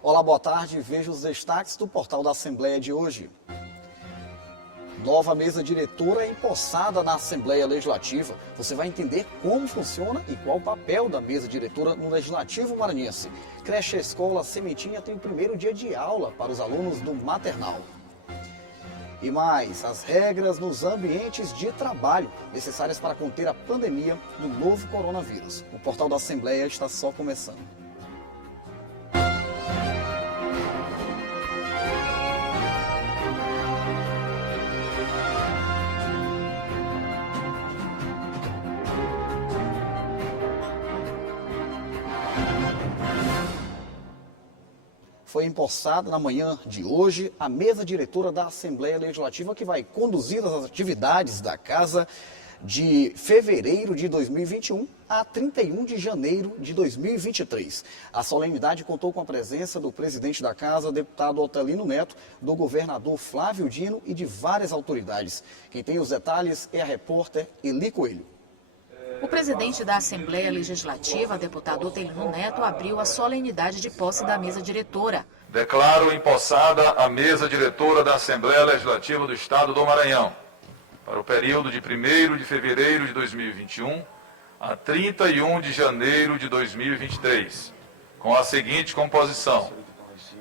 Olá, boa tarde. Veja os destaques do portal da Assembleia de hoje. Nova mesa diretora é empossada na Assembleia Legislativa. Você vai entender como funciona e qual o papel da mesa diretora no Legislativo Maranhense. Creche Escola Sementinha tem o primeiro dia de aula para os alunos do maternal. E mais, as regras nos ambientes de trabalho necessárias para conter a pandemia do novo coronavírus. O portal da Assembleia está só começando. Foi empossada na manhã de hoje a mesa diretora da Assembleia Legislativa, que vai conduzir as atividades da Casa de fevereiro de 2021 a 31 de janeiro de 2023. A solenidade contou com a presença do presidente da Casa, deputado Otelino Neto, do governador Flávio Dino e de várias autoridades. Quem tem os detalhes é a repórter Eli Coelho. O presidente da Assembleia Legislativa, deputado Otelino Neto, abriu a solenidade de posse da mesa diretora. Declaro empossada a mesa diretora da Assembleia Legislativa do Estado do Maranhão, para o período de 1º de fevereiro de 2021 a 31 de janeiro de 2023, com a seguinte composição: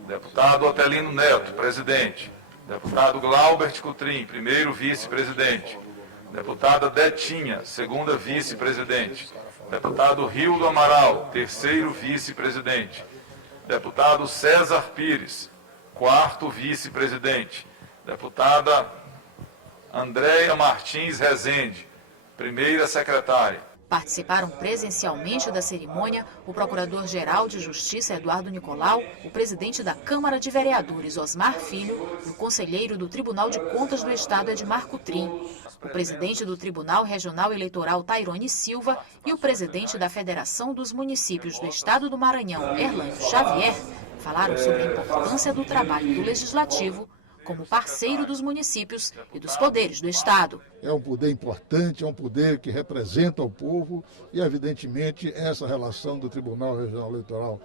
deputado Otelino Neto, presidente; deputado Glaubert Cutrim, primeiro vice-presidente; deputada Detinha, segunda vice-presidente; deputado Rildo Amaral, terceiro vice-presidente; deputado César Pires, quarto vice-presidente; deputada Andréia Martins Rezende, primeira secretária. Participaram presencialmente da cerimônia o Procurador-Geral de Justiça, Eduardo Nicolau, o presidente da Câmara de Vereadores, Osmar Filho, e o conselheiro do Tribunal de Contas do Estado, Edmar Cutrim. O presidente do Tribunal Regional Eleitoral, Tairone Silva, e o presidente da Federação dos Municípios do Estado do Maranhão, Erlânio Xavier, falaram sobre a importância do trabalho do Legislativo como parceiro dos municípios e dos poderes do Estado. É um poder importante, é um poder que representa o povo e, evidentemente, essa relação do Tribunal Regional Eleitoral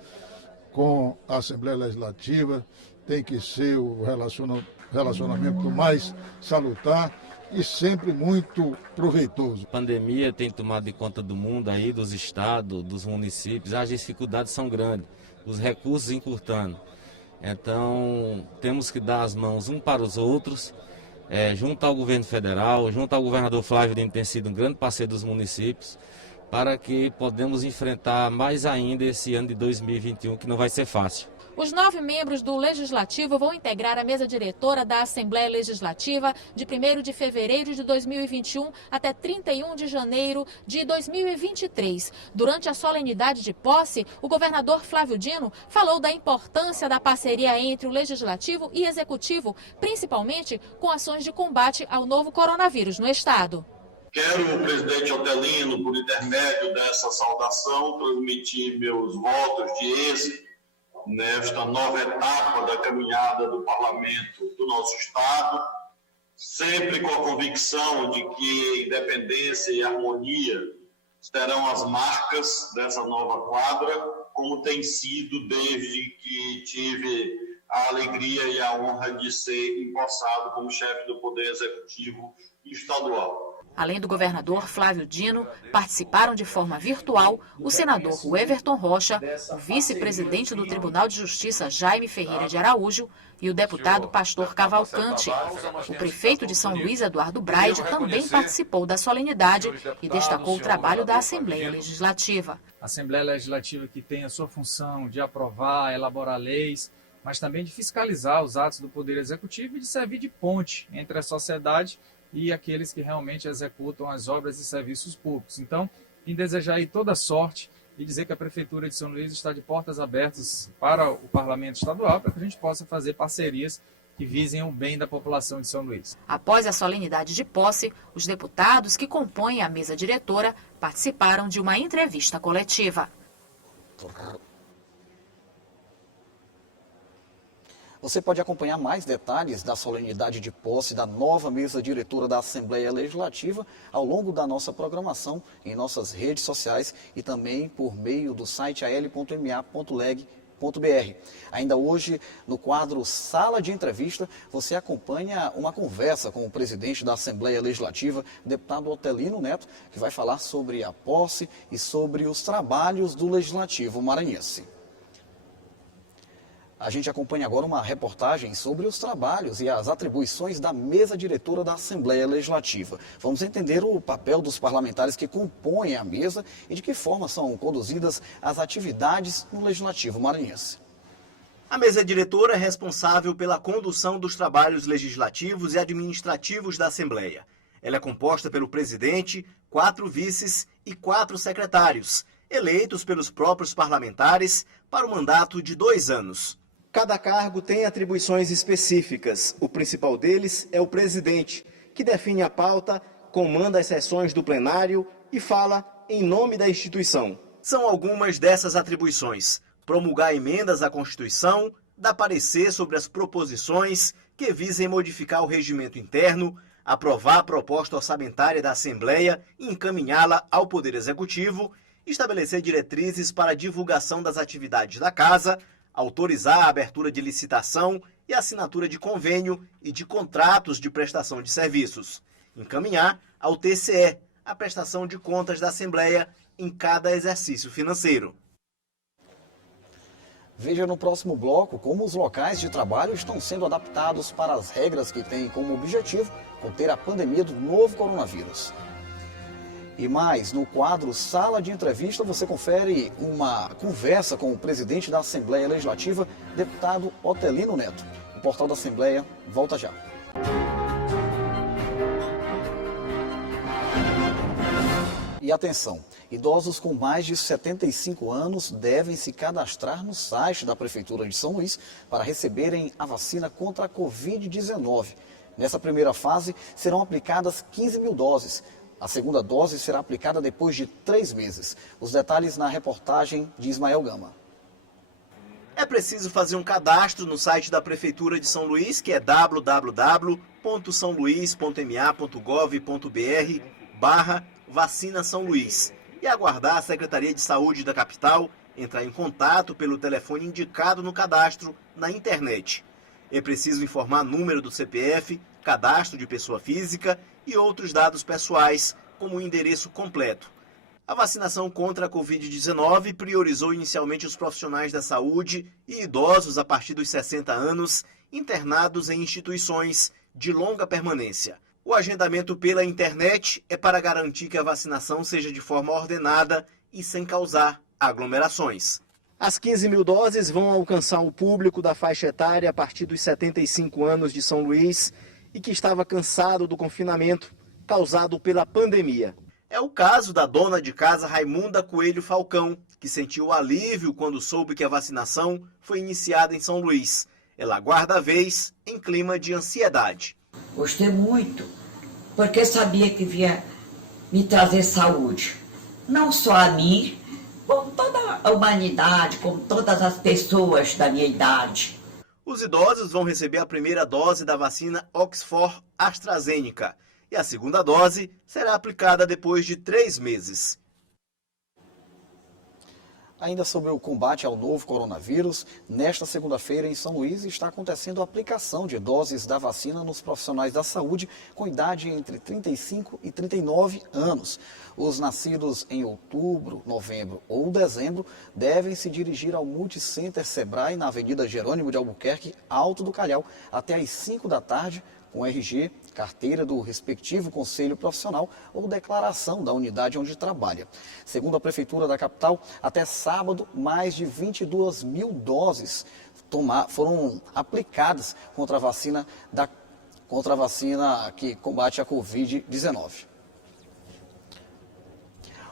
com a Assembleia Legislativa tem que ser o relacionamento mais salutar e sempre muito proveitoso. A pandemia tem tomado de conta do mundo aí, dos estados, dos municípios. As dificuldades são grandes, os recursos encurtando. Então, temos que dar as mãos um para os outros, junto ao governo federal, junto ao governador Flávio Dino, que tem sido um grande parceiro dos municípios, para que podemos enfrentar mais ainda esse ano de 2021, que não vai ser fácil. Os 9 membros do Legislativo vão integrar a mesa diretora da Assembleia Legislativa de 1º de fevereiro de 2021 até 31 de janeiro de 2023. Durante a solenidade de posse, o governador Flávio Dino falou da importância da parceria entre o Legislativo e Executivo, principalmente com ações de combate ao novo coronavírus no Estado. Quero, o presidente Otelino, por intermédio dessa saudação, transmitir meus votos de êxito nesta nova etapa da caminhada do parlamento do nosso Estado, sempre com a convicção de que independência e harmonia serão as marcas dessa nova quadra, como tem sido desde que tive a alegria e a honra de ser empossado como chefe do Poder Executivo Estadual. Além do governador Flávio Dino, participaram de forma virtual o senador Everton Rocha, o vice-presidente do Tribunal de Justiça Jaime Ferreira de Araújo e o deputado Pastor Cavalcante. O prefeito de São Luís, Eduardo Braide, também participou da solenidade e destacou o trabalho da Assembleia Legislativa. A Assembleia Legislativa que tem a sua função de aprovar, elaborar leis, mas também de fiscalizar os atos do Poder Executivo e de servir de ponte entre a sociedade e aqueles que realmente executam as obras e serviços públicos. Então, vim desejar aí toda sorte e dizer que a Prefeitura de São Luís está de portas abertas para o Parlamento Estadual, para que a gente possa fazer parcerias que visem o bem da população de São Luís. Após a solenidade de posse, os deputados que compõem a mesa diretora participaram de uma entrevista coletiva. Você pode acompanhar mais detalhes da solenidade de posse da nova mesa diretora da Assembleia Legislativa ao longo da nossa programação em nossas redes sociais e também por meio do site al.ma.leg.br. Ainda hoje, no quadro Sala de Entrevista, você acompanha uma conversa com o presidente da Assembleia Legislativa, deputado Otelino Neto, que vai falar sobre a posse e sobre os trabalhos do Legislativo maranhense. A gente acompanha agora uma reportagem sobre os trabalhos e as atribuições da mesa diretora da Assembleia Legislativa. Vamos entender o papel dos parlamentares que compõem a mesa e de que forma são conduzidas as atividades no Legislativo maranhense. A mesa diretora é responsável pela condução dos trabalhos legislativos e administrativos da Assembleia. Ela é composta pelo presidente, 4 vices e 4 secretários, eleitos pelos próprios parlamentares para o mandato de 2 anos. Cada cargo tem atribuições específicas. O principal deles é o presidente, que define a pauta, comanda as sessões do plenário e fala em nome da instituição. São algumas dessas atribuições: promulgar emendas à Constituição, dar parecer sobre as proposições que visem modificar o regimento interno, aprovar a proposta orçamentária da Assembleia e encaminhá-la ao Poder Executivo, estabelecer diretrizes para a divulgação das atividades da Casa, autorizar a abertura de licitação e assinatura de convênio e de contratos de prestação de serviços. Encaminhar ao TCE a prestação de contas da Assembleia em cada exercício financeiro. Veja no próximo bloco como os locais de trabalho estão sendo adaptados para as regras que têm como objetivo conter a pandemia do novo coronavírus. E mais, no quadro Sala de Entrevista, você confere uma conversa com o presidente da Assembleia Legislativa, deputado Otelino Neto. O portal da Assembleia volta já. E atenção, idosos com mais de 75 anos devem se cadastrar no site da Prefeitura de São Luís para receberem a vacina contra a Covid-19. Nessa primeira fase, serão aplicadas 15 mil doses. A segunda dose será aplicada depois de 3 meses. Os detalhes na reportagem de Ismael Gama. É preciso fazer um cadastro no site da Prefeitura de São Luís, que é www.saoluís.ma.gov.br/vacina São Luís, e aguardar a Secretaria de Saúde da capital entrar em contato pelo telefone indicado no cadastro na internet. É preciso informar número do CPF, cadastro de pessoa física e outros dados pessoais, como o endereço completo. A vacinação contra a Covid-19 priorizou inicialmente os profissionais da saúde e idosos a partir dos 60 anos, internados em instituições de longa permanência. O agendamento pela internet é para garantir que a vacinação seja de forma ordenada e sem causar aglomerações. As 15 mil doses vão alcançar o público da faixa etária a partir dos 75 anos de São Luís e que estava cansado do confinamento causado pela pandemia. É o caso da dona de casa Raimunda Coelho Falcão, que sentiu alívio quando soube que a vacinação foi iniciada em São Luís. Ela aguarda a vez em clima de ansiedade. Gostei muito, porque sabia que vinha me trazer saúde. Não só a mim, como toda a humanidade, como todas as pessoas da minha idade. Os idosos vão receber a primeira dose da vacina Oxford AstraZeneca e a segunda dose será aplicada depois de 3 meses. Ainda sobre o combate ao novo coronavírus, nesta segunda-feira em São Luís está acontecendo a aplicação de doses da vacina nos profissionais da saúde com idade entre 35 e 39 anos. Os nascidos em outubro, novembro ou dezembro devem se dirigir ao Multicenter Sebrae na Avenida Jerônimo de Albuquerque, Alto do Calhau, até às 5 da tarde, com RG, carteira do respectivo conselho profissional ou declaração da unidade onde trabalha. Segundo a Prefeitura da capital, até sábado, mais de 22 mil doses foram aplicadas contra a vacina que combate a Covid-19.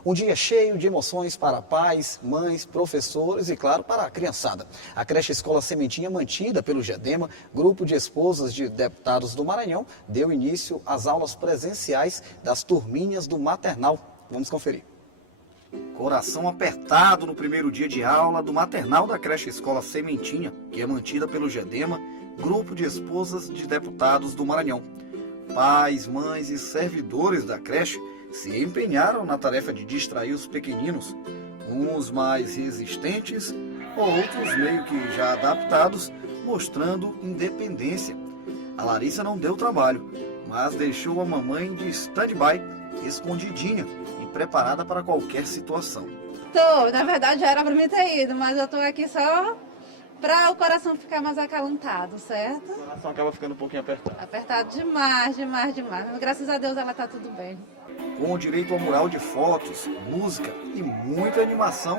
Um dia cheio de emoções para pais, mães, professores e, claro, para a criançada. A creche Escola Sementinha, mantida pelo GEDEMA, grupo de esposas de deputados do Maranhão, deu início às aulas presenciais das turminhas do maternal. Vamos conferir. Coração apertado no primeiro dia de aula do maternal da creche Escola Sementinha, que é mantida pelo GEDEMA, grupo de esposas de deputados do Maranhão. Pais, mães e servidores da creche se empenharam na tarefa de distrair os pequeninos. Uns mais resistentes, outros meio que já adaptados, mostrando independência. A Larissa não deu trabalho, mas deixou a mamãe de stand-by, escondidinha e preparada para qualquer situação. Na verdade já era para mim ter ido, mas eu tô aqui só para o coração ficar mais acalentado, certo? O coração acaba ficando um pouquinho apertado. Apertado demais. Mas graças a Deus ela tá tudo bem. Com direito ao mural de fotos, música e muita animação,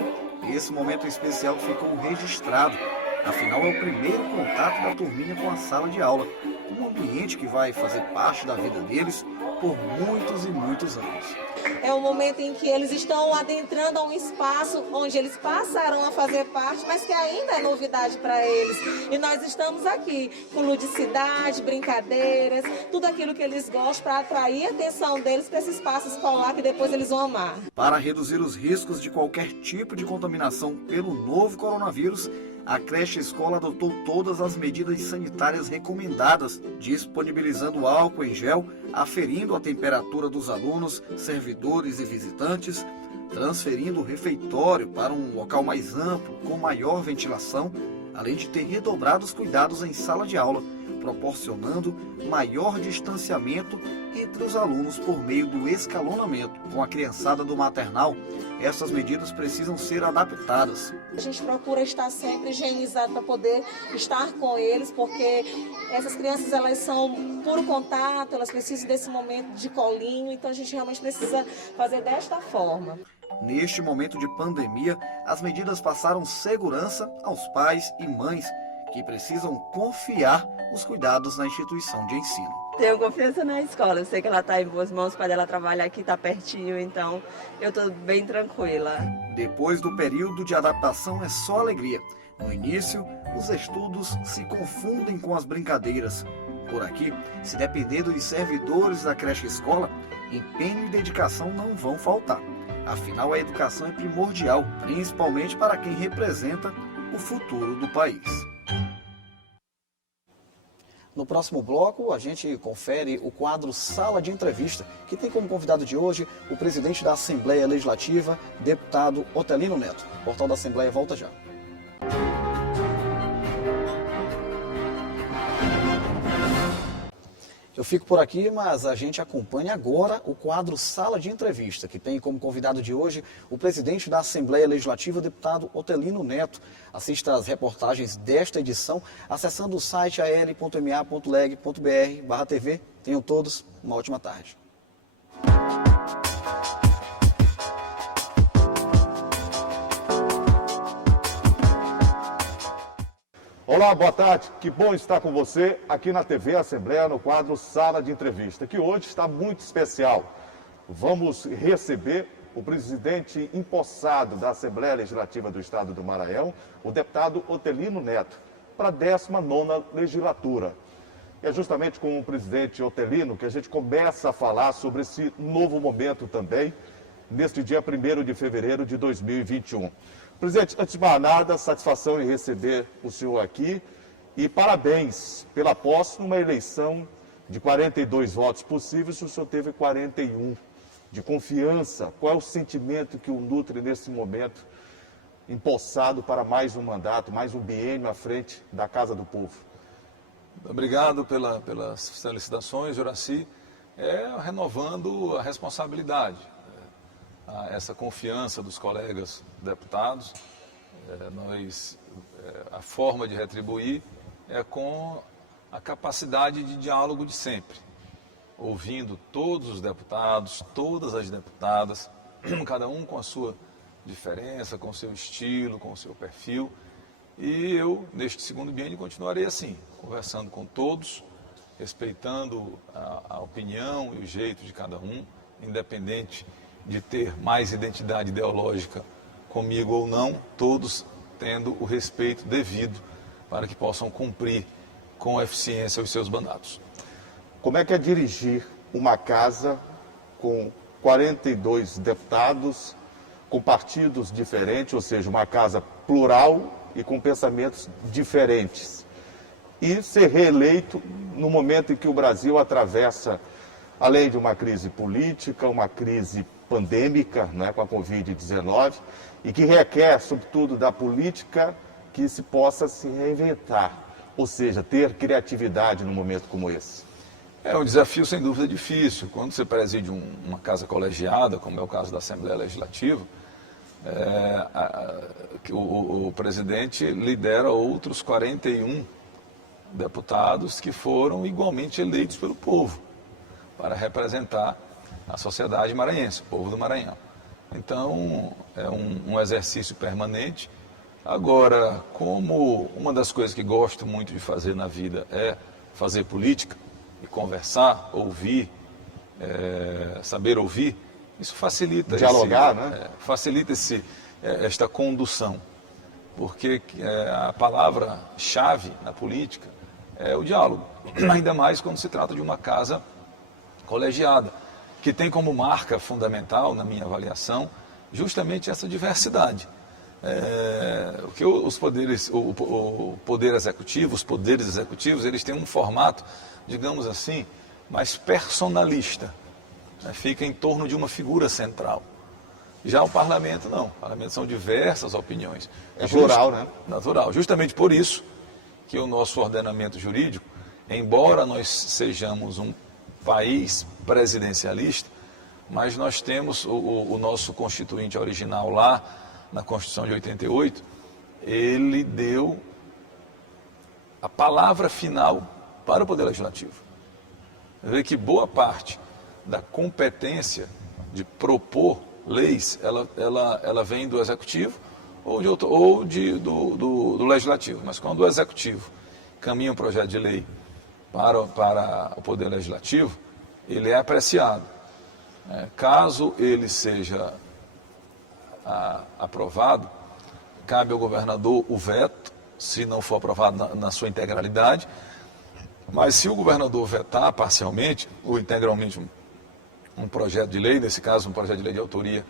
esse momento especial ficou registrado. Afinal, é o primeiro contato da turminha com a sala de aula, um ambiente que vai fazer parte da vida deles por muitos e muitos anos. É um momento em que eles estão adentrando a um espaço onde eles passaram a fazer parte, mas que ainda é novidade para eles. E nós estamos aqui com ludicidade, brincadeiras, tudo aquilo que eles gostam para atrair a atenção deles para esse espaço escolar que depois eles vão amar. Para reduzir os riscos de qualquer tipo de contaminação pelo novo coronavírus, a creche escola adotou todas as medidas sanitárias recomendadas, disponibilizando álcool em gel, aferindo a temperatura dos alunos, servidores e visitantes, transferindo o refeitório para um local mais amplo, com maior ventilação, além de ter redobrado os cuidados em sala de aula, proporcionando maior distanciamento entre os alunos por meio do escalonamento. Com a criançada do maternal, essas medidas precisam ser adaptadas. A gente procura estar sempre higienizado para poder estar com eles, porque essas crianças elas são puro contato, elas precisam desse momento de colinho, então a gente realmente precisa fazer desta forma. Neste momento de pandemia, as medidas passaram segurança aos pais e mães que precisam confiar os cuidados na instituição de ensino. Tenho confiança na escola, eu sei que ela está em boas mãos, o pai dela trabalha aqui, está pertinho, então eu estou bem tranquila. Depois do período de adaptação é só alegria. No início, os estudos se confundem com as brincadeiras. Por aqui, se depender dos servidores da creche escola, empenho e dedicação não vão faltar. Afinal, a educação é primordial, principalmente para quem representa o futuro do país. No próximo bloco, a gente confere o quadro Sala de Entrevista, que tem como convidado de hoje o presidente da Assembleia Legislativa, deputado Otelino Neto. O Portal da Assembleia volta já. Eu fico por aqui, mas a gente acompanha agora o quadro Sala de Entrevista, que tem como convidado de hoje o presidente da Assembleia Legislativa, deputado Otelino Neto. Assista às reportagens desta edição acessando o site al.ma.leg.br/TV. Tenham todos uma ótima tarde. Olá, boa tarde. Que bom estar com você aqui na TV Assembleia, no quadro Sala de Entrevista, que hoje está muito especial. Vamos receber o presidente empossado da Assembleia Legislativa do Estado do Maranhão, o deputado Otelino Neto, para a 19ª legislatura. E é justamente com o presidente Otelino que a gente começa a falar sobre esse novo momento também, neste dia 1º de fevereiro de 2021. Presidente, antes de mais nada, satisfação em receber o senhor aqui e parabéns pela posse numa eleição de 42 votos possíveis, o senhor teve 41 de confiança. Qual é o sentimento que o nutre nesse momento, empossado para mais um mandato, mais um biênio à frente da Casa do Povo? Obrigado pelas felicitações, Juraci. Renovando a responsabilidade. Essa confiança dos colegas deputados, a forma de retribuir é com a capacidade de diálogo de sempre, ouvindo todos os deputados, todas as deputadas, cada um com a sua diferença, com o seu estilo, com o seu perfil, e eu, neste segundo biênio, continuarei assim, conversando com todos, respeitando a opinião e o jeito de cada um, independente de ter mais identidade ideológica comigo ou não, todos tendo o respeito devido para que possam cumprir com eficiência os seus mandatos. Como é que é dirigir uma casa com 42 deputados, com partidos diferentes, ou seja, uma casa plural e com pensamentos diferentes, e ser reeleito no momento em que o Brasil atravessa, além de uma crise política, uma crise pandêmica, né, com a Covid-19, e que requer, sobretudo, da política que se possa se reinventar, ou seja, ter criatividade num momento como esse? É um desafio, sem dúvida, difícil. Quando você preside uma casa colegiada, como é o caso da Assembleia Legislativa, o presidente lidera outros 41 deputados que foram igualmente eleitos pelo povo para representar a sociedade maranhense, o povo do Maranhão. Então, é um exercício permanente. Agora, como uma das coisas que gosto muito de fazer na vida é fazer política e conversar, ouvir, saber ouvir, isso facilita dialogar, né? Facilita esta condução, porque a palavra-chave na política é o diálogo, ainda mais quando se trata de uma casa colegiada, que tem como marca fundamental, na minha avaliação, justamente essa diversidade. Porque os poderes, o poder executivo, os poderes executivos, eles têm um formato, digamos assim, mais personalista, né? Fica em torno de uma figura central. Já o parlamento não, o parlamento são diversas opiniões. É plural, né? Natural. Justamente por isso que o nosso ordenamento jurídico, embora nós sejamos um país presidencialista, mas nós temos o nosso constituinte original lá, na Constituição de 88, ele deu a palavra final para o Poder Legislativo. Você vê que boa parte da competência de propor leis, ela vem do Executivo ou do Legislativo. Mas quando o Executivo caminha um projeto de lei para o Poder Legislativo, ele é apreciado. Caso ele seja aprovado, cabe ao governador o veto, se não for aprovado na sua integralidade, mas se o governador vetar parcialmente ou integralmente um projeto de lei, nesse caso um projeto de lei de autoria,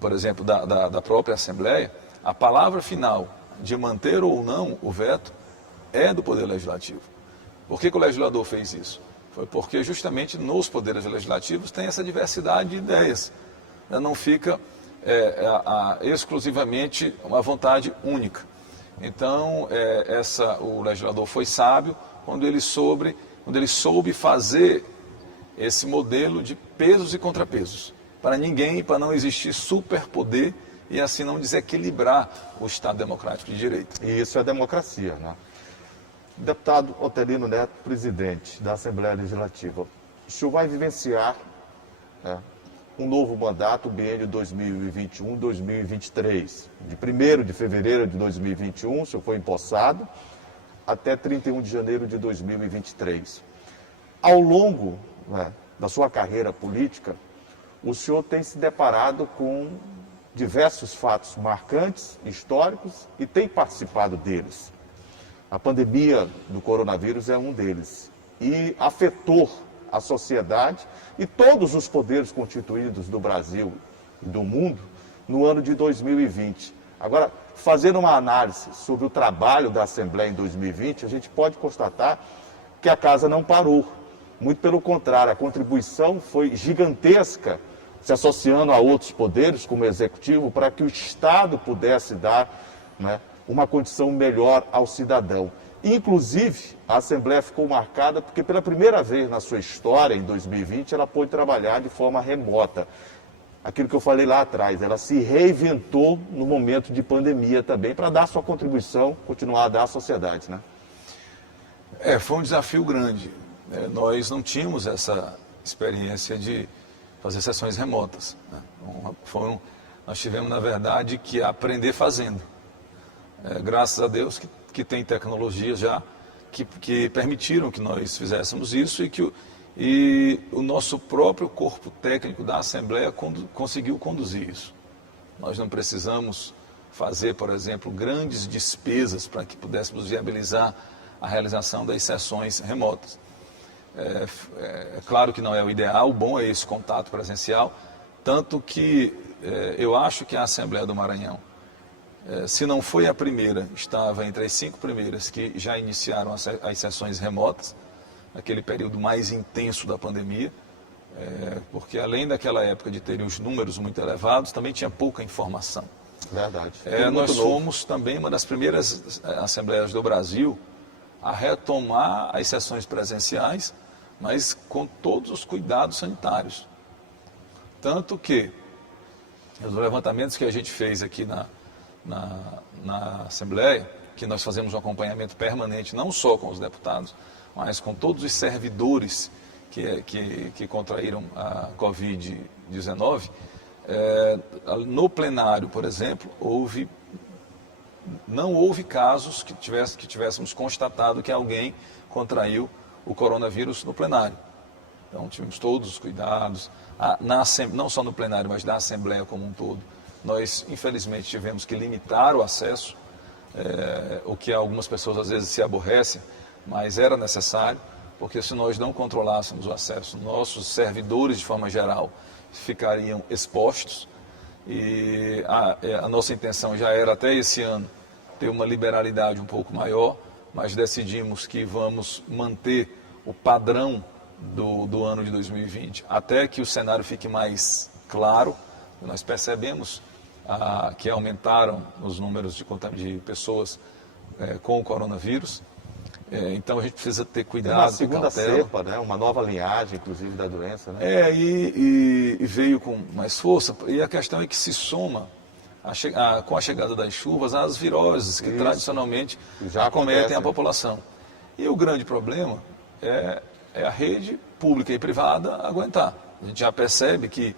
por exemplo, da própria Assembleia, a palavra final de manter ou não o veto é do Poder Legislativo. Por que o legislador fez isso? Foi porque justamente nos poderes legislativos tem essa diversidade de ideias, né? Não fica exclusivamente uma vontade única. Então, o legislador foi sábio quando ele soube fazer esse modelo de pesos e contrapesos, para não existir superpoder e assim não desequilibrar o Estado democrático de direito. E isso é democracia, né? Deputado Otelino Neto, presidente da Assembleia Legislativa, o senhor vai vivenciar um novo mandato, o biênio 2021-2023. De 1º de fevereiro de 2021, o senhor foi empossado, até 31 de janeiro de 2023. Ao longo da sua carreira política, o senhor tem se deparado com diversos fatos marcantes, históricos, e tem participado deles. A pandemia do coronavírus é um deles e afetou a sociedade e todos os poderes constituídos do Brasil e do mundo no ano de 2020. Agora, fazendo uma análise sobre o trabalho da Assembleia em 2020, a gente pode constatar que a casa não parou. Muito pelo contrário, a contribuição foi gigantesca, se associando a outros poderes, como o Executivo, para que o Estado pudesse dar uma condição melhor ao cidadão. Inclusive, a Assembleia ficou marcada porque pela primeira vez na sua história, em 2020, ela pôde trabalhar de forma remota. Aquilo que eu falei lá atrás, ela se reinventou no momento de pandemia também, para dar sua contribuição, continuar a dar à sociedade, né? Foi um desafio grande. Nós não tínhamos essa experiência de fazer sessões remotas, né? Nós tivemos, na verdade, que aprender fazendo. Graças a Deus que tem tecnologias já que permitiram que nós fizéssemos isso e o nosso próprio corpo técnico da Assembleia conseguiu conduzir isso. Nós não precisamos fazer, por exemplo, grandes despesas para que pudéssemos viabilizar a realização das sessões remotas. É claro que não é o ideal, o bom é esse contato presencial, tanto que eu acho que a Assembleia do Maranhão, se não foi a primeira, estava entre as 5 primeiras que já iniciaram as sessões remotas, naquele período mais intenso da pandemia. porque além daquela época de terem os números muito elevados, também tinha pouca informação. Verdade. Nós fomos também uma das primeiras assembleias do Brasil a retomar as sessões presenciais, mas com todos os cuidados sanitários. Tanto que os levantamentos que a gente fez aqui na Assembleia, que nós fazemos um acompanhamento permanente, não só com os deputados, mas com todos os servidores que contraíram a Covid-19, no plenário, por exemplo, não houve casos que tivéssemos constatado que alguém contraiu o coronavírus no plenário. Então, tivemos todos os cuidados, não só no plenário, mas na Assembleia como um todo. Nós, infelizmente, tivemos que limitar o acesso, o que algumas pessoas às vezes se aborrecem, mas era necessário, porque se nós não controlássemos o acesso, nossos servidores, de forma geral, ficariam expostos. E a nossa intenção já era, até esse ano, ter uma liberalidade um pouco maior, mas decidimos que vamos manter o padrão do ano de 2020, até que o cenário fique mais claro. Nós percebemos que aumentaram os números de pessoas com o coronavírus. Então a gente precisa ter cuidado. Uma segunda cepa, né? Uma nova linhagem, inclusive, da doença, né? E veio com mais força. E a questão é que se soma, com a chegada das chuvas, as viroses que tradicionalmente já acometem a população. E o grande problema é a rede pública e privada aguentar. A gente já percebe que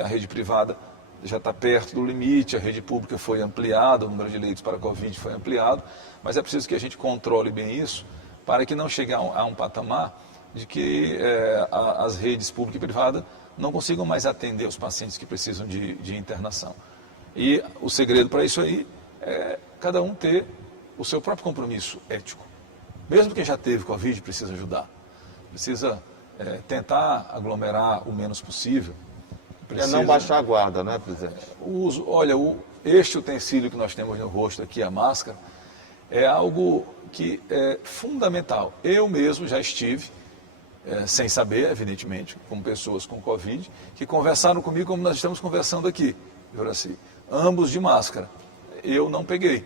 a rede privada já está perto do limite, a rede pública foi ampliada, o número de leitos para a Covid foi ampliado, mas é preciso que a gente controle bem isso para que não chegue a um patamar de que as redes pública e privada não consigam mais atender os pacientes que precisam de internação. E o segredo para isso aí é cada um ter o seu próprio compromisso ético. Mesmo quem já teve Covid precisa ajudar, precisa tentar aglomerar o menos possível. Não baixar a guarda, né, presidente? Este utensílio que nós temos no rosto aqui, a máscara, é algo que é fundamental. Eu mesmo já estive, sem saber, evidentemente, com pessoas com Covid, que conversaram comigo como nós estamos conversando aqui, Juraci. Ambos de máscara. Eu não peguei.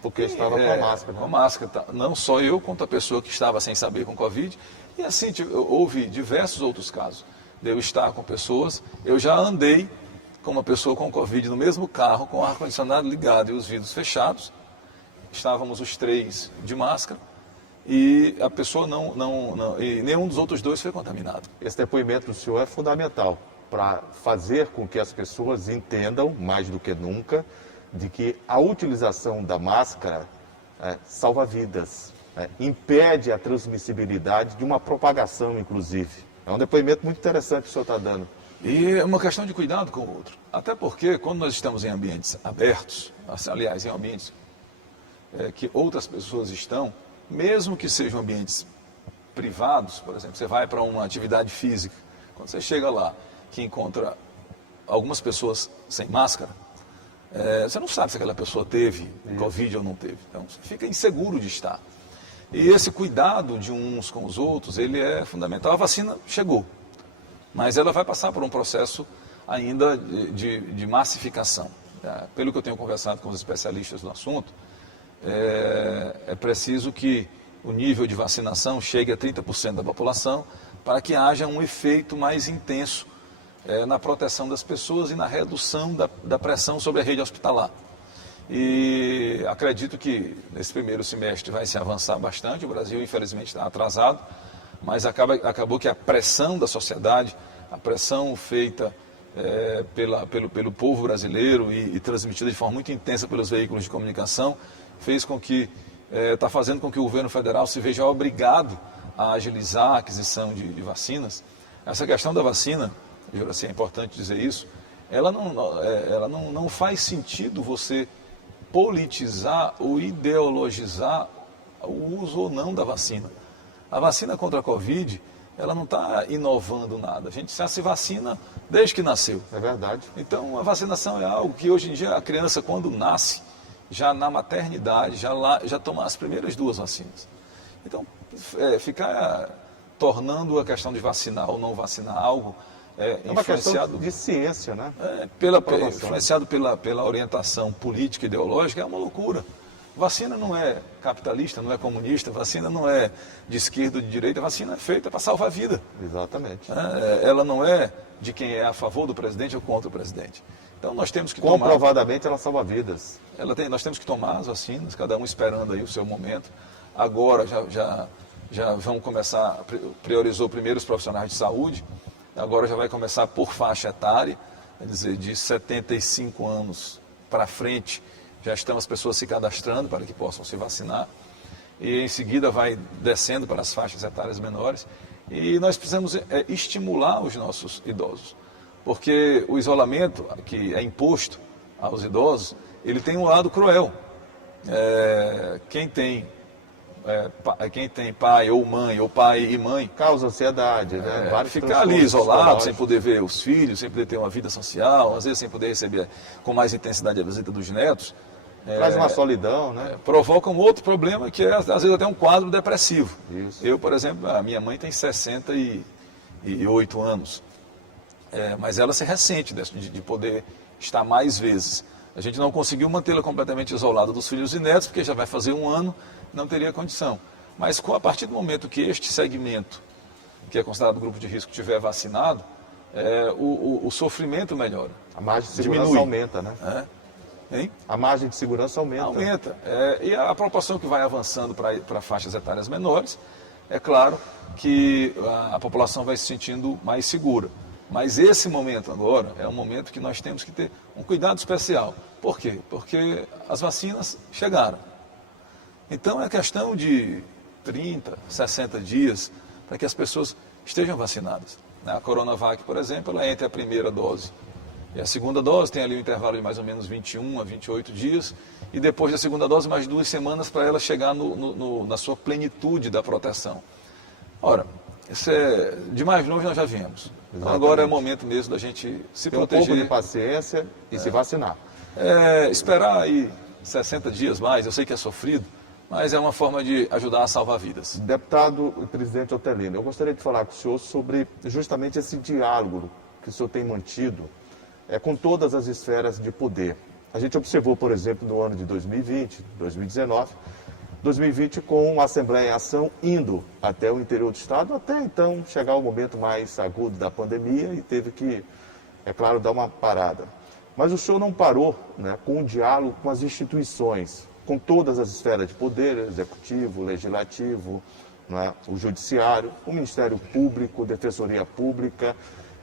Porque estava com a máscara. Com a máscara. Não só eu, quanto a pessoa que estava sem saber com Covid. E assim, houve diversos outros casos. De eu estar com pessoas, eu já andei com uma pessoa com Covid no mesmo carro, com o ar-condicionado ligado e os vidros fechados. Estávamos os três de máscara e a pessoa e nenhum dos outros dois foi contaminado. Esse depoimento do senhor é fundamental para fazer com que as pessoas entendam, mais do que nunca, de que a utilização da máscara salva vidas, impede a transmissibilidade de uma propagação, inclusive. É um depoimento muito interessante que o senhor está dando. E é uma questão de cuidado com o outro. Até porque, quando nós estamos em ambientes abertos, aliás, em ambientes que outras pessoas estão, mesmo que sejam ambientes privados, por exemplo, você vai para uma atividade física, quando você chega lá, que encontra algumas pessoas sem máscara, você não sabe se aquela pessoa teve Covid ou não teve. Então, você fica inseguro de estar. E esse cuidado de uns com os outros, ele é fundamental. A vacina chegou, mas ela vai passar por um processo ainda de massificação. Pelo que eu tenho conversado com os especialistas do assunto, é preciso que o nível de vacinação chegue a 30% da população para que haja um efeito mais intenso na proteção das pessoas e na redução da pressão sobre a rede hospitalar. E acredito que nesse primeiro semestre vai se avançar bastante. O Brasil, infelizmente, está atrasado, mas acabou que a pressão da sociedade, a pressão feita pelo povo brasileiro e transmitida de forma muito intensa pelos veículos de comunicação, fez com que, está fazendo com que o governo federal se veja obrigado a agilizar a aquisição de vacinas. Essa questão da vacina, assim, é importante dizer isso, ela não faz sentido você politizar ou ideologizar o uso ou não da vacina. A vacina contra a Covid, ela não está inovando nada. A gente já se vacina desde que nasceu. É verdade. Então, a vacinação é algo que hoje em dia a criança, quando nasce, já na maternidade, já toma as primeiras 2 vacinas. Então, ficar tornando a questão de vacinar ou não vacinar algo É uma questão de ciência, né? Influenciado pela orientação política e ideológica, é uma loucura. Vacina não é capitalista, não é comunista, vacina não é de esquerda ou de direita, vacina é feita para salvar a vida. Exatamente. Ela não é de quem é a favor do presidente ou contra o presidente. Então nós temos que tomar... Comprovadamente ela salva vidas. Nós temos que tomar as vacinas, cada um esperando aí o seu momento. Agora já vão começar, priorizou primeiro os profissionais de saúde, agora já vai começar por faixa etária, quer dizer, de 75 anos para frente, já estão as pessoas se cadastrando para que possam se vacinar, e em seguida vai descendo para as faixas etárias menores, e nós precisamos estimular os nossos idosos, porque o isolamento que é imposto aos idosos, ele tem um lado cruel. Quem tem pai ou mãe, ou pai e mãe... Causa ansiedade, né? Ficar ali isolado, sem poder ver os filhos, sem poder ter uma vida social, às vezes sem poder receber com mais intensidade a visita dos netos. Traz uma solidão, né? Provoca um outro problema que é, às vezes, até um quadro depressivo. Isso. Eu, por exemplo, a minha mãe tem 68 anos, mas ela se ressente de poder estar mais vezes. A gente não conseguiu mantê-la completamente isolada dos filhos e netos, porque já vai fazer um ano, não teria condição. Mas a partir do momento que este segmento, que é considerado grupo de risco, estiver vacinado, o sofrimento melhora. A margem de segurança aumenta, né? Hein? A margem de segurança aumenta. E a proporção que vai avançando para faixas etárias menores, é claro que a população vai se sentindo mais segura. Mas esse momento agora é um momento que nós temos que ter um cuidado especial. Por quê? Porque as vacinas chegaram. Então é questão de 30, 60 dias para que as pessoas estejam vacinadas. A Coronavac, por exemplo, ela entra a primeira dose. E a segunda dose tem ali um intervalo de mais ou menos 21 a 28 dias. E depois da segunda dose, mais 2 semanas para ela chegar na sua plenitude da proteção. Ora, de mais longe nós já viemos. Então agora é o momento mesmo da gente se proteger. Um pouco de paciência e se vacinar. Esperar aí 60 dias mais, eu sei que é sofrido, mas é uma forma de ajudar a salvar vidas. Deputado e presidente Otelino, eu gostaria de falar com o senhor sobre justamente esse diálogo que o senhor tem mantido com todas as esferas de poder. A gente observou, por exemplo, no ano de 2020, 2020 com a Assembleia em Ação indo até o interior do Estado, até então chegar o momento mais agudo da pandemia e teve que, é claro, dar uma parada. Mas o senhor não parou, né, com o diálogo com as instituições, com todas as esferas de poder, executivo, legislativo, né, o judiciário, o Ministério Público, Defensoria Pública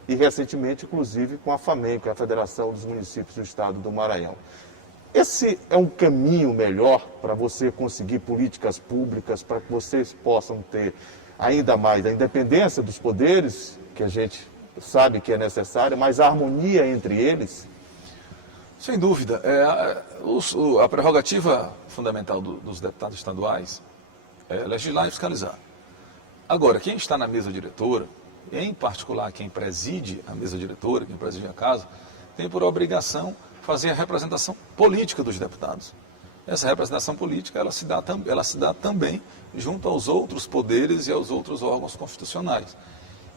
e recentemente, inclusive, com a FAMEM, que é a Federação dos Municípios do Estado do Maranhão. Esse é um caminho melhor para você conseguir políticas públicas, para que vocês possam ter ainda mais a independência dos poderes, que a gente sabe que é necessária, mas a harmonia entre eles? Sem dúvida. A prerrogativa fundamental dos deputados estaduais é legislar e fiscalizar. Agora, quem está na mesa diretora, em particular quem preside a mesa diretora, quem preside a casa, tem por obrigação fazer a representação política dos deputados. Essa representação política ela se dá também junto aos outros poderes e aos outros órgãos constitucionais.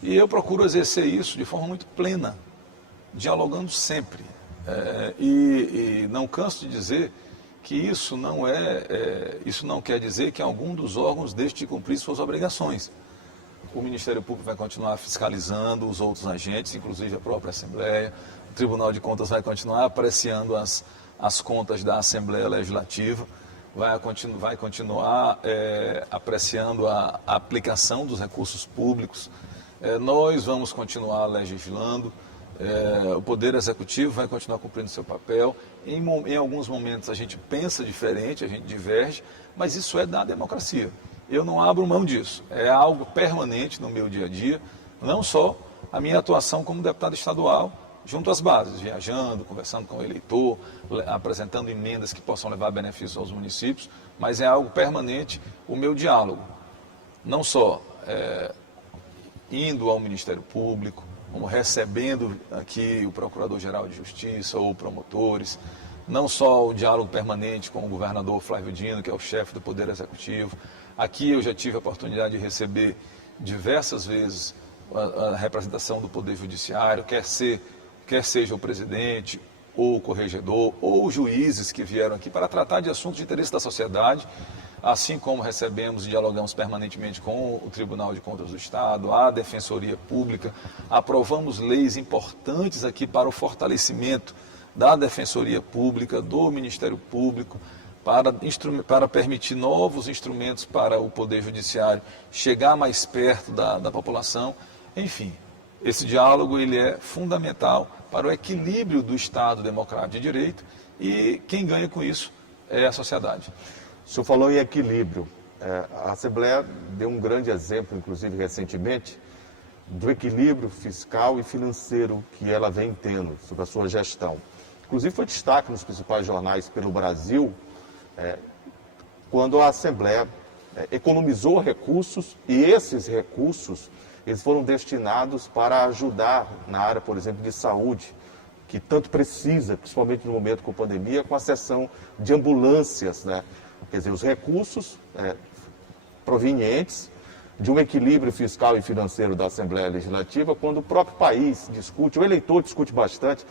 E eu procuro exercer isso de forma muito plena, dialogando sempre. E não canso de dizer que isso não quer dizer que algum dos órgãos deixe de cumprir suas obrigações. O Ministério Público vai continuar fiscalizando os outros agentes, inclusive a própria Assembleia. O Tribunal de Contas vai continuar apreciando as contas da Assembleia Legislativa, vai continuar apreciando a aplicação dos recursos públicos. Nós vamos continuar legislando, o Poder Executivo vai continuar cumprindo seu papel. Em alguns momentos a gente pensa diferente, a gente diverge, mas isso é da democracia. Eu não abro mão disso, é algo permanente no meu dia a dia, não só a minha atuação como deputado estadual, junto às bases, viajando, conversando com o eleitor, apresentando emendas que possam levar benefícios aos municípios, mas é algo permanente o meu diálogo, não só indo ao Ministério Público, como recebendo aqui o Procurador-Geral de Justiça ou promotores, não só o diálogo permanente com o governador Flávio Dino, que é o chefe do Poder Executivo. Aqui eu já tive a oportunidade de receber diversas vezes a representação do Poder Judiciário, quer seja o presidente, ou o corregedor, ou os juízes que vieram aqui para tratar de assuntos de interesse da sociedade, assim como recebemos e dialogamos permanentemente com o Tribunal de Contas do Estado, a Defensoria Pública, aprovamos leis importantes aqui para o fortalecimento da Defensoria Pública, do Ministério Público, para permitir novos instrumentos para o Poder Judiciário chegar mais perto da população. Enfim, esse diálogo ele é fundamental para o equilíbrio do Estado Democrático de Direito e quem ganha com isso é a sociedade. O senhor falou em equilíbrio. A Assembleia deu um grande exemplo, inclusive recentemente, do equilíbrio fiscal e financeiro que ela vem tendo sobre a sua gestão. Inclusive foi destaque nos principais jornais pelo Brasil, quando a Assembleia economizou recursos e esses recursos eles foram destinados para ajudar na área, por exemplo, de saúde, que tanto precisa, principalmente no momento com a pandemia, com a cessão de ambulâncias, né? Quer dizer, os recursos provenientes de um equilíbrio fiscal e financeiro da Assembleia Legislativa, quando o próprio país discute, o eleitor discute bastante,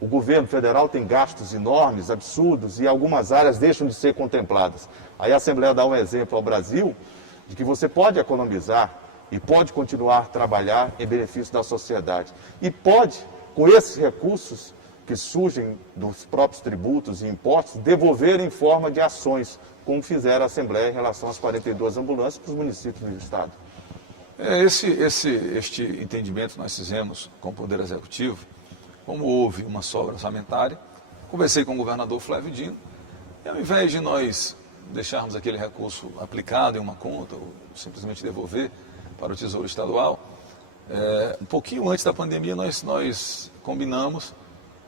o governo federal tem gastos enormes, absurdos, e algumas áreas deixam de ser contempladas. Aí a Assembleia dá um exemplo ao Brasil de que você pode economizar e pode continuar a trabalhar em benefício da sociedade. E pode, com esses recursos que surgem dos próprios tributos e impostos, devolver em forma de ações, como fizeram a Assembleia em relação às 42 ambulâncias para os municípios do Estado. Este entendimento nós fizemos com o Poder Executivo, como houve uma sobra orçamentária, conversei com o governador Flávio Dino, e ao invés de nós deixarmos aquele recurso aplicado em uma conta, ou simplesmente devolver para o Tesouro Estadual, um pouquinho antes da pandemia nós combinamos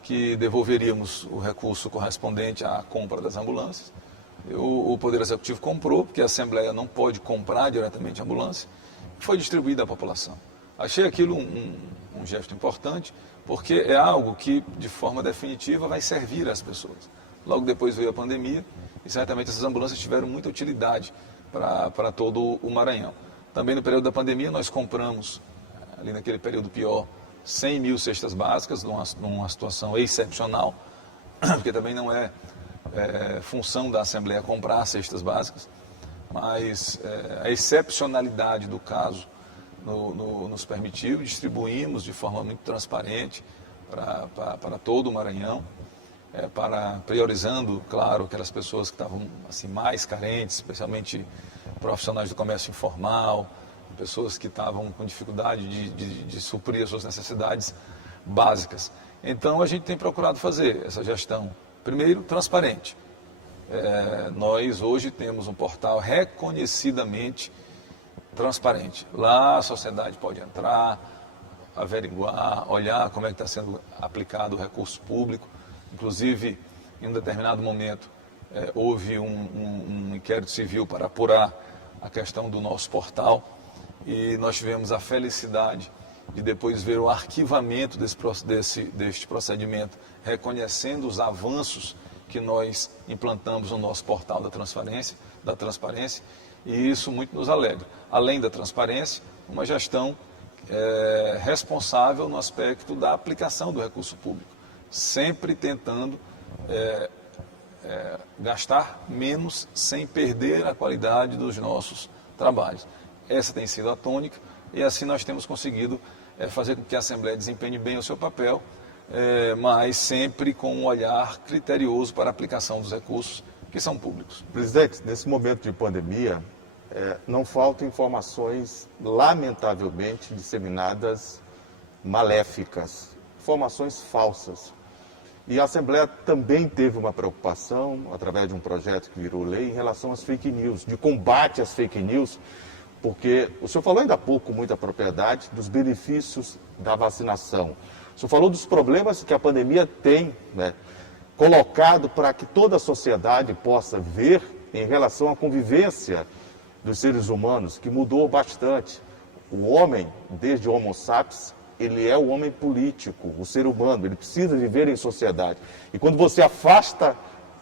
que devolveríamos o recurso correspondente à compra das ambulâncias. O Poder Executivo comprou, porque a Assembleia não pode comprar diretamente a ambulância, e foi distribuída à população. Achei aquilo um gesto importante, porque é algo que, de forma definitiva, vai servir às pessoas. Logo depois veio a pandemia, e certamente essas ambulâncias tiveram muita utilidade para todo o Maranhão. Também no período da pandemia nós compramos, ali naquele período pior, 100 mil cestas básicas, numa situação excepcional, porque também não é função da Assembleia comprar cestas básicas, mas a excepcionalidade do caso nos permitiu, distribuímos de forma muito transparente para todo o Maranhão, priorizando, claro, aquelas pessoas que estavam assim, mais carentes, especialmente profissionais do comércio informal, pessoas que estavam com dificuldade de suprir as suas necessidades básicas. Então, a gente tem procurado fazer essa gestão, primeiro, transparente. Nós hoje temos um portal reconhecidamente transparente. Lá a sociedade pode entrar, averiguar, olhar como é que está sendo aplicado o recurso público. Inclusive, em um determinado momento, houve um inquérito civil para apurar a questão do nosso portal e nós tivemos a felicidade de depois ver o arquivamento deste procedimento, reconhecendo os avanços que nós implantamos no nosso portal da transparência, e isso muito nos alegra. Além da transparência, uma gestão responsável no aspecto da aplicação do recurso público, sempre tentando gastar menos sem perder a qualidade dos nossos trabalhos. Essa tem sido a tônica e assim nós temos conseguido fazer com que a Assembleia desempenhe bem o seu papel, mas sempre com um olhar criterioso para a aplicação dos recursos que são públicos. Presidente, nesse momento de pandemia, não faltam informações lamentavelmente disseminadas maléficas, informações falsas. E a Assembleia também teve uma preocupação, através de um projeto que virou lei, em relação às fake news, de combate às fake news, porque o senhor falou ainda há pouco, com muita propriedade, dos benefícios da vacinação. O senhor falou dos problemas que a pandemia tem, né, colocado para que toda a sociedade possa ver em relação à convivência dos seres humanos, que mudou bastante. O homem, desde o Homo sapiens, ele é o homem político, o ser humano, ele precisa viver em sociedade. E quando você afasta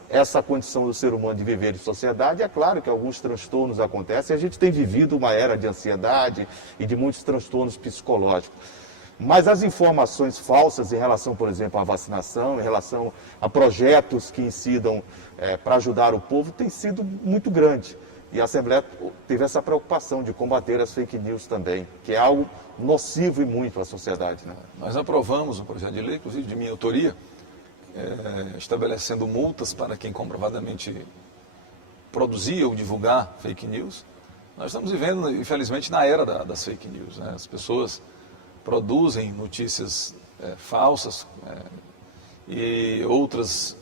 essa condição do ser humano de viver em sociedade. É claro que alguns transtornos acontecem, a gente tem vivido uma era de ansiedade e de muitos transtornos psicológicos. Mas as informações falsas em relação, por exemplo, à vacinação, em relação a projetos que incidam para ajudar o povo, tem sido muito grande. E a Assembleia teve essa preocupação de combater as fake news também, que é algo nocivo e muito à sociedade, né? Nós aprovamos um projeto de lei, inclusive de minha autoria, estabelecendo multas para quem comprovadamente produzir ou divulgar fake news. Nós estamos vivendo, infelizmente, na era das fake news, né? As pessoas produzem notícias falsas e outras,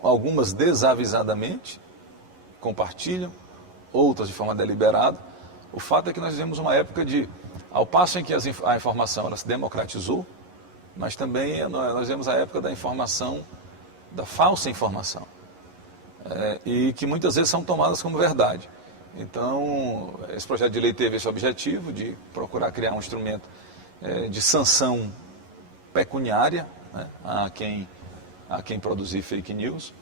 algumas desavisadamente, compartilham, outras de forma deliberada. O fato é que nós vivemos uma época ao passo em que a informação ela se democratizou, mas também nós vemos a época da informação, da falsa informação, e que muitas vezes são tomadas como verdade. Então, esse projeto de lei teve esse objetivo de procurar criar um instrumento de sanção pecuniária, né, a quem produzir fake news,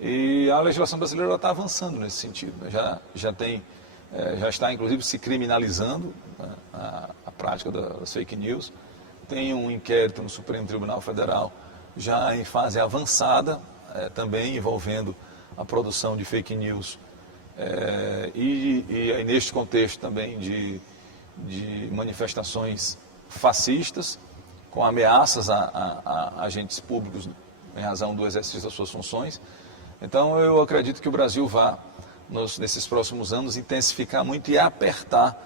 e a legislação brasileira está avançando nesse sentido, né? Já está inclusive se criminalizando, né, a prática das fake news. Tem um inquérito no Supremo Tribunal Federal já em fase avançada, também envolvendo a produção de fake news, e aí neste contexto também de manifestações fascistas, com ameaças a agentes públicos em razão do exercício das suas funções. Então eu acredito que o Brasil vá, nesses próximos anos, intensificar muito e apertar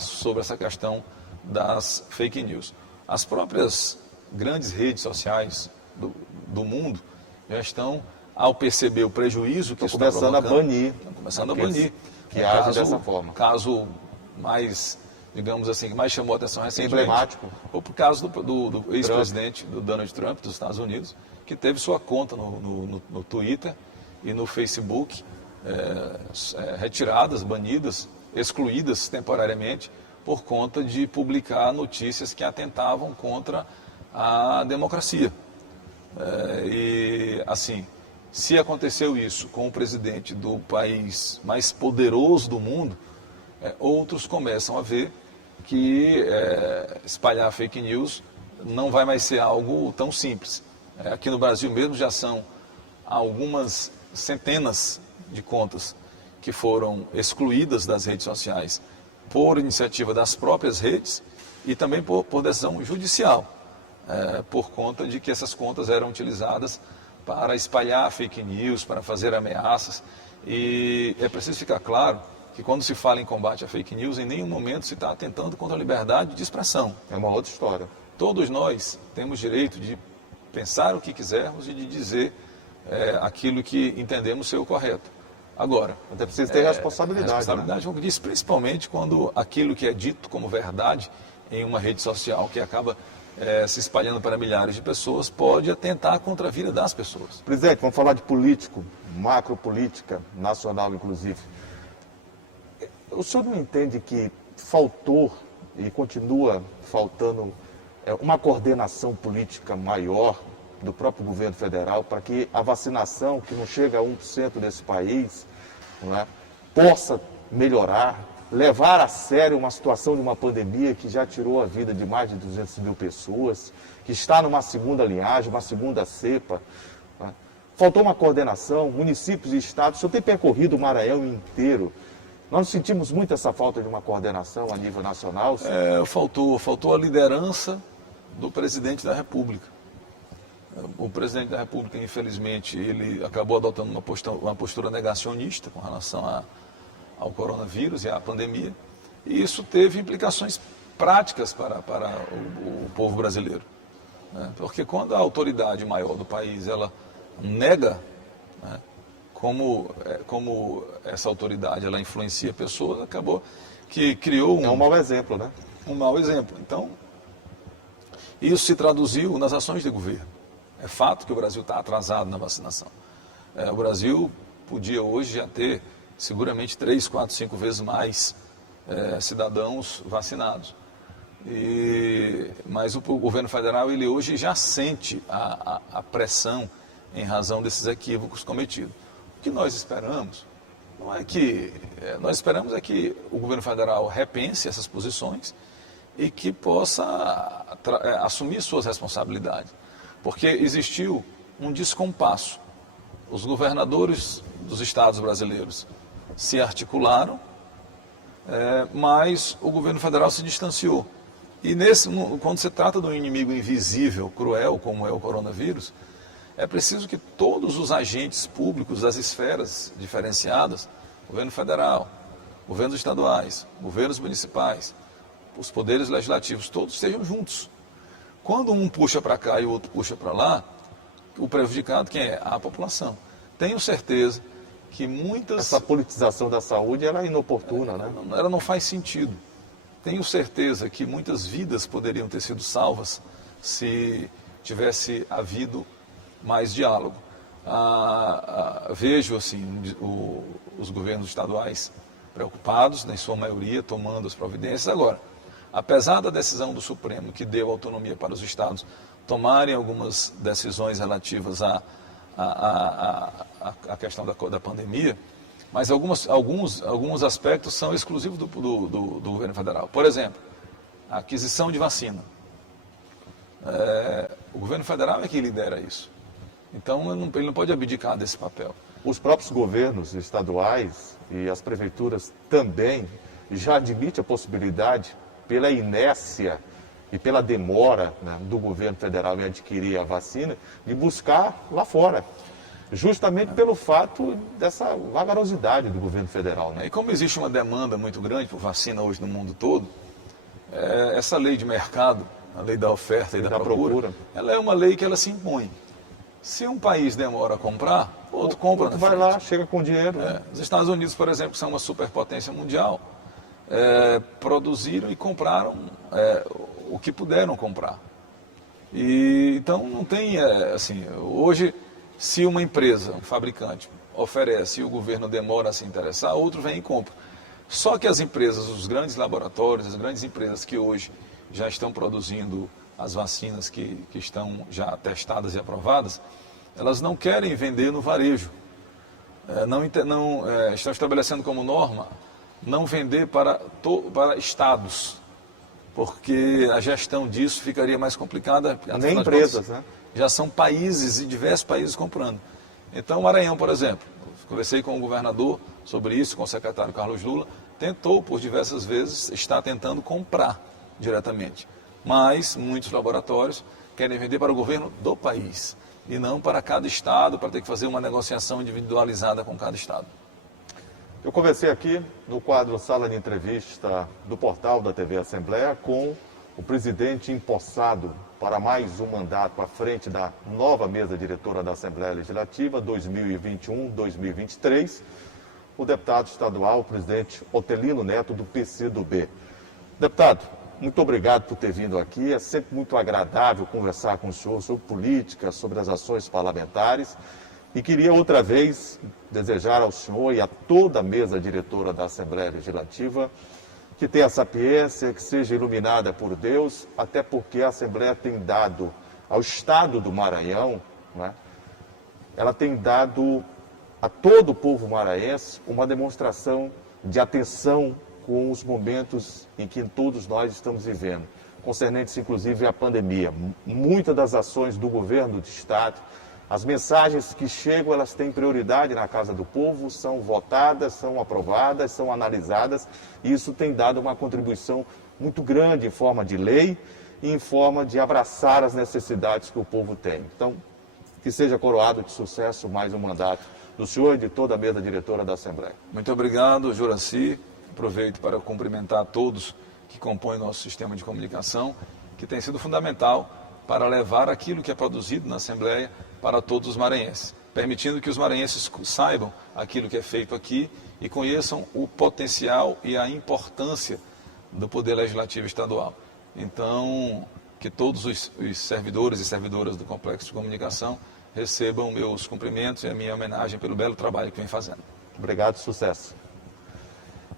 sobre essa questão das fake news. As próprias grandes redes sociais do mundo já estão, ao perceber o prejuízo que isso está provocando, estão começando a banir. Que age dessa forma. Caso mais, digamos assim, que mais chamou a atenção recentemente. Emblemático. Ou por caso do ex-presidente, do Donald Trump, dos Estados Unidos, que teve sua conta no Twitter e no Facebook retiradas, banidas, excluídas temporariamente, por conta de publicar notícias que atentavam contra a democracia. E, assim, se aconteceu isso com o presidente do país mais poderoso do mundo, outros começam a ver que espalhar fake news não vai mais ser algo tão simples. Aqui no Brasil mesmo já são algumas centenas de contas que foram excluídas das redes sociais por iniciativa das próprias redes e também por decisão judicial, por conta de que essas contas eram utilizadas para espalhar fake news, para fazer ameaças. E é preciso ficar claro que quando se fala em combate à fake news, em nenhum momento se está atentando contra a liberdade de expressão. É uma outra história. Todos nós temos direito de pensar o que quisermos e de dizer aquilo que entendemos ser o correto. Agora, até precisa ter responsabilidade. Responsabilidade, como disse, principalmente quando aquilo que é dito como verdade em uma rede social que acaba se espalhando para milhares de pessoas pode atentar contra a vida das pessoas. Presidente, vamos falar de político, macropolítica, nacional inclusive. O senhor não entende que faltou e continua faltando uma coordenação política maior do próprio governo federal para que a vacinação, que não chega a 1% desse país, não é, possa melhorar, levar a sério uma situação de uma pandemia que já tirou a vida de mais de 200 mil pessoas, que está numa segunda linhagem, uma segunda cepa. Não é? Faltou uma coordenação, municípios e estados. O senhor tem percorrido o Maranhão inteiro. Nós sentimos muito essa falta de uma coordenação a nível nacional. Faltou a liderança do presidente da República. O presidente da República, infelizmente, ele acabou adotando uma postura negacionista com relação ao coronavírus e à pandemia. E isso teve implicações práticas para o povo brasileiro. Né? Porque quando a autoridade maior do país ela nega, né, como essa autoridade ela influencia pessoas, acabou que criou um mau exemplo, né? Um mau exemplo. Então, isso se traduziu nas ações de governo. É fato que o Brasil está atrasado na vacinação. O Brasil podia hoje já ter seguramente 3, 4, 5 vezes mais cidadãos vacinados. Mas o governo federal ele hoje já sente a pressão em razão desses equívocos cometidos. O que nós esperamos não é que... Nós esperamos é que o governo federal repense essas posições e que possa assumir suas responsabilidades. Porque existiu um descompasso. Os governadores dos estados brasileiros se articularam, mas o governo federal se distanciou. E quando se trata de um inimigo invisível, cruel, como é o coronavírus, é preciso que todos os agentes públicos das esferas diferenciadas, governo federal, governos estaduais, governos municipais, os poderes legislativos, todos estejam juntos. Quando um puxa para cá e o outro puxa para lá, o prejudicado quem é? A população. Tenho certeza que muitas... Essa politização da saúde era inoportuna, né? Ela não faz sentido. Tenho certeza que muitas vidas poderiam ter sido salvas se tivesse havido mais diálogo. Vejo assim, os governos estaduais preocupados, em sua maioria, tomando as providências. Agora, apesar da decisão do Supremo, que deu autonomia para os estados tomarem algumas decisões relativas à questão da pandemia, mas alguns aspectos são exclusivos do governo federal. Por exemplo, a aquisição de vacina. O governo federal é que lidera isso. Então, ele não pode abdicar desse papel. Os próprios governos estaduais e as prefeituras também já admitem a possibilidade, pela inércia e pela demora, né, do governo federal em adquirir a vacina, de buscar lá fora. Justamente pelo fato dessa vagarosidade do governo federal. Né? E como existe uma demanda muito grande por vacina hoje no mundo todo, essa lei de mercado, a lei da oferta e da procura, ela é uma lei que ela se impõe. Se um país demora a comprar, outro compra na frente. Vai lá, chega com dinheiro. Né? Os Estados Unidos, por exemplo, que são uma superpotência mundial, produziram e compraram o que puderam comprar. E, então não tem, assim, hoje, se uma empresa, um fabricante, oferece e o governo demora a se interessar, outro vem e compra. Só que as empresas, os grandes laboratórios, as grandes empresas que hoje já estão produzindo as vacinas que estão já testadas e aprovadas, elas não querem vender no varejo. Estão estabelecendo como norma não vender para estados, porque a gestão disso ficaria mais complicada. Nem empresas, né? Já são países e diversos países comprando. Então, o Maranhão, por exemplo, conversei com o governador sobre isso, com o secretário Carlos Lula, tentou por diversas vezes, está tentando comprar diretamente. Mas muitos laboratórios querem vender para o governo do país e não para cada estado, para ter que fazer uma negociação individualizada com cada estado. Eu conversei aqui no quadro Sala de Entrevista do portal da TV Assembleia com o presidente empossado para mais um mandato à frente da nova mesa diretora da Assembleia Legislativa 2021-2023, o deputado estadual, o presidente Otelino Neto, do PCdoB. Deputado, muito obrigado por ter vindo aqui. É sempre muito agradável conversar com o senhor sobre política, sobre as ações parlamentares. E queria outra vez desejar ao senhor e a toda a mesa diretora da Assembleia Legislativa que tenha sapiência, que seja iluminada por Deus, até porque a Assembleia tem dado ao Estado do Maranhão, né, ela tem dado a todo o povo maranhense uma demonstração de atenção com os momentos em que todos nós estamos vivendo, concernentes inclusive à pandemia. Muitas das ações do governo do Estado, as mensagens que chegam, elas têm prioridade na Casa do Povo, são votadas, são aprovadas, são analisadas, e isso tem dado uma contribuição muito grande em forma de lei e em forma de abraçar as necessidades que o povo tem. Então, que seja coroado de sucesso mais um mandato do senhor e de toda a mesa diretora da Assembleia. Muito obrigado, Juraci. Aproveito para cumprimentar todos que compõem nosso sistema de comunicação, que tem sido fundamental para levar aquilo que é produzido na Assembleia para todos os maranhenses, permitindo que os maranhenses saibam aquilo que é feito aqui e conheçam o potencial e a importância do Poder Legislativo Estadual. Então, que todos os servidores e servidoras do Complexo de Comunicação recebam meus cumprimentos e a minha homenagem pelo belo trabalho que vem fazendo. Obrigado, sucesso.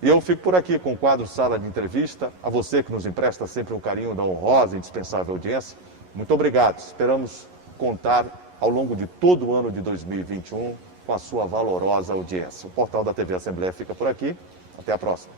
E eu fico por aqui com o quadro Sala de Entrevista. A você que nos empresta sempre um carinho da honrosa e indispensável audiência, muito obrigado. Esperamos contar ao longo de todo o ano de 2021 com a sua valorosa audiência. O portal da TV Assembleia fica por aqui. Até a próxima.